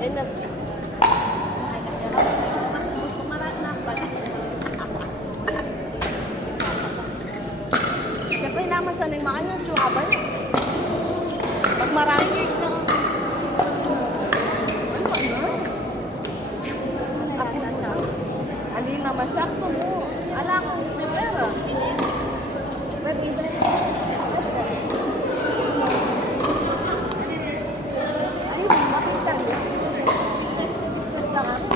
Energy. Siyempre naman sa nang makan yung suhabay. Pag marami. Ano naman sakto mo. Ala ko, may pera. Ay, makita niya. Business lang ako.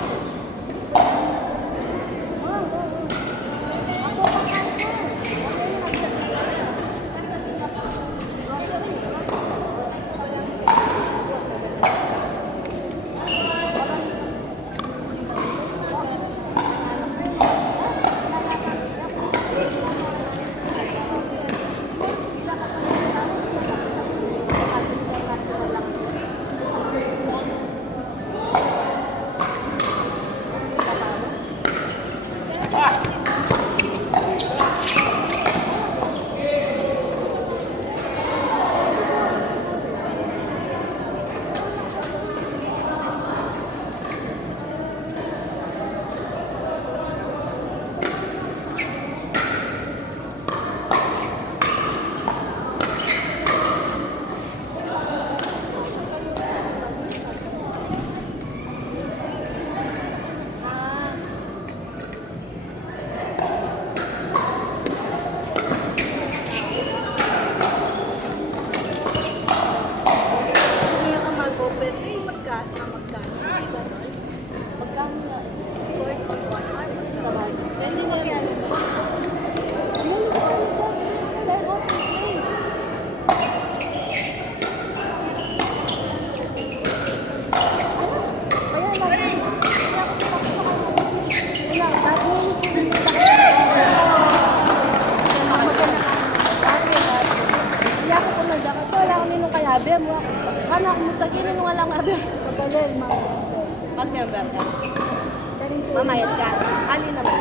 Kana ako mutagin nung walang abi. Pagkalel, mga. Mag-member ka. Mamayad ka. Ali naman.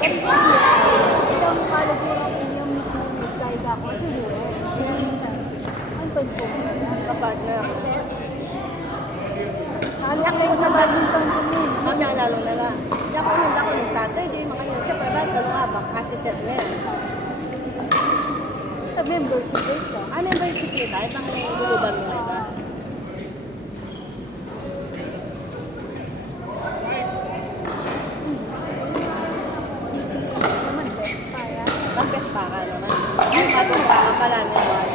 Ikaw ang kalagurang inyong mismo mag-guide ako sa US. Anton po. Kapartner. Halos ko na badminton ko nun. Mamaya lalo na lang. Hindi ako handa ko ng Saturday. Makanya siyempre ba ito nga ba? Kasi set na yan. Sa membership rate ka. Membership nito. Ito ang luluban mo ito. Naman, best pa yan. Mag-best pa ka naman. Ay, maganda ka pala naman.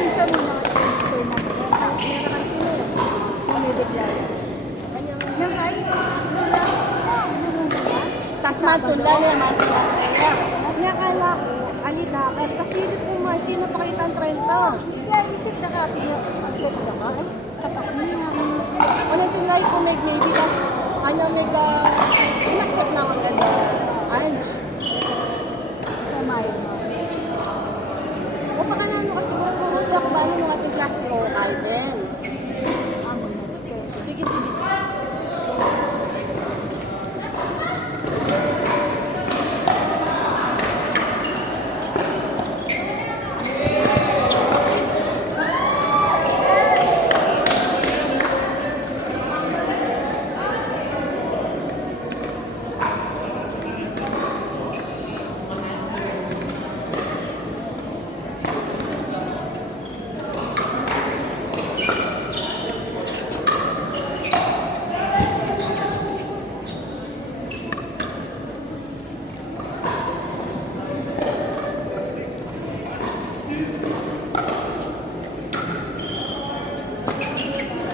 Minsan mo mga tournament. Meron kang pinira. May bigla yan. Yung kahit Mas mantulan eh, mantulan niya. Nga kala ko, alidakan. Kasi hindi ko sino pakita ang 30. Hindi, isip na ka, pinag-agad ka ka. Sa pakniya. Unang tinlay ko maybe kas ano mega inaccept na ang ganda. Ange. Sa Mayo. O baka na ano kasi puro yak ba ano ng ating klase ko, Ivan. Amo na. Sige, sige.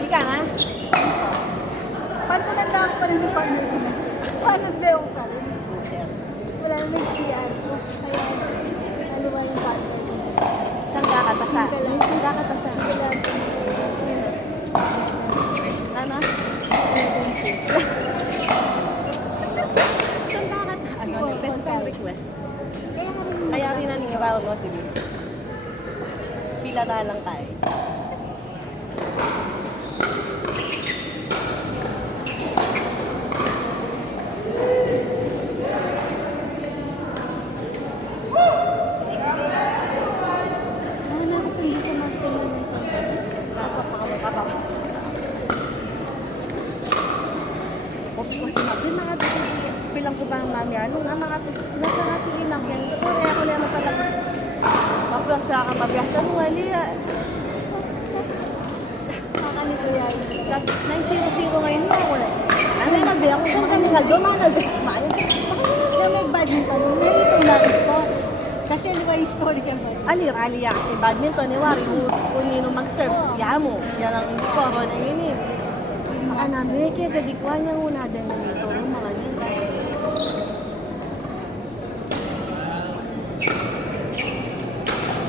Ika nga. Paano nandang pa rin yung partner ko na? Paano beong ka rin? Wala na nag-CR ko. Kaya, ano ba yung partner ko? Saan kakatasa? Saan kakatasa? Ano? Saan kakatasa? Ano? Pwede tayong request. Kaya rin naniraw, no? Sige. Pila na lang tayo. Ano ako pindi sa magtanong ng Kapag. Kasi pilang ko ba ang mami? Ano nga mga sinasaratigin lang yan. Score, eh ako naman talaga. Mapasa ka mabiyasa mo, wali. Kakalito yan. 9-0-0 ngayon mo. Ano na ba? Ako kung kami nga doon, mga Kaya may badminton, may ito na score. Kasi ano ba yung score ka ba? Ali-ali kasi badminton, ni Wari, kung nino mag-serve, yamo. Yan ang score na yun. Maka namin, kaya gadikuan niya muna dahil ito, mga din.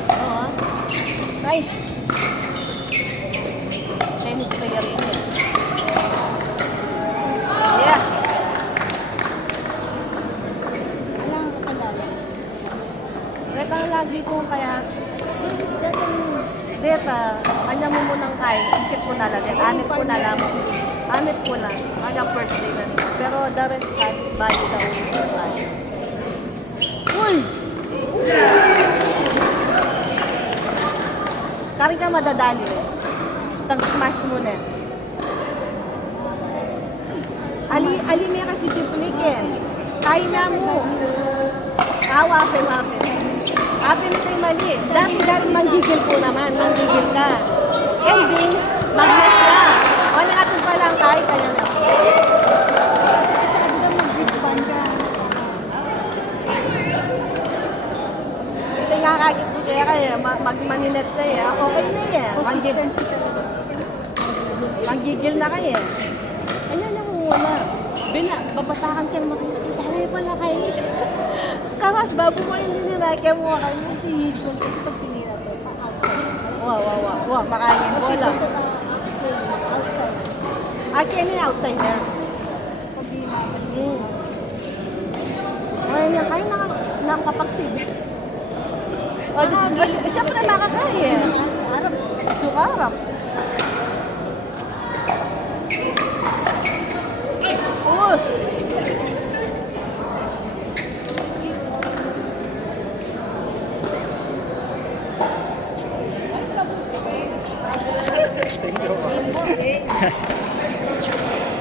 Oo. Nice. Chinese player yun eh. Yes. Wala kang kakalala. Retang lagi ko kaya deta, kanya mo munang kain, ikit ko na lang, amit ko na lang. Amit ko lang, kanya first day na nila. Pero the rest satisfied the whole time. Uy! Kari ka madadali eh. Tang smash mo na. Ali niya kasi tipulikin. Kain na mo. Awapin. Apin ito yung mali. Dati manggigil po naman. Manggigil ka. Ending, magnet ka. Wala nga ito pa lang kahit kaya na. Sabi na mag-respond ka. Ito nga kagit ko kaya magmaninet ka eh. Okay na eh. Consistency talaga. Manggigil na kayo eh. Kanya na muna. Babatakan ka naman. Dahil pala kayo. Karas, bago mo hindi nilakya mo kayo. Kasi usual kasi pag tinira to, outside. Wow, makain yung bola. Outside. Akin yung outsider. Pag di makas. Ngayon niya, kayo nakakapagsibig. Siyempre makakaya. Arap. Sukarap.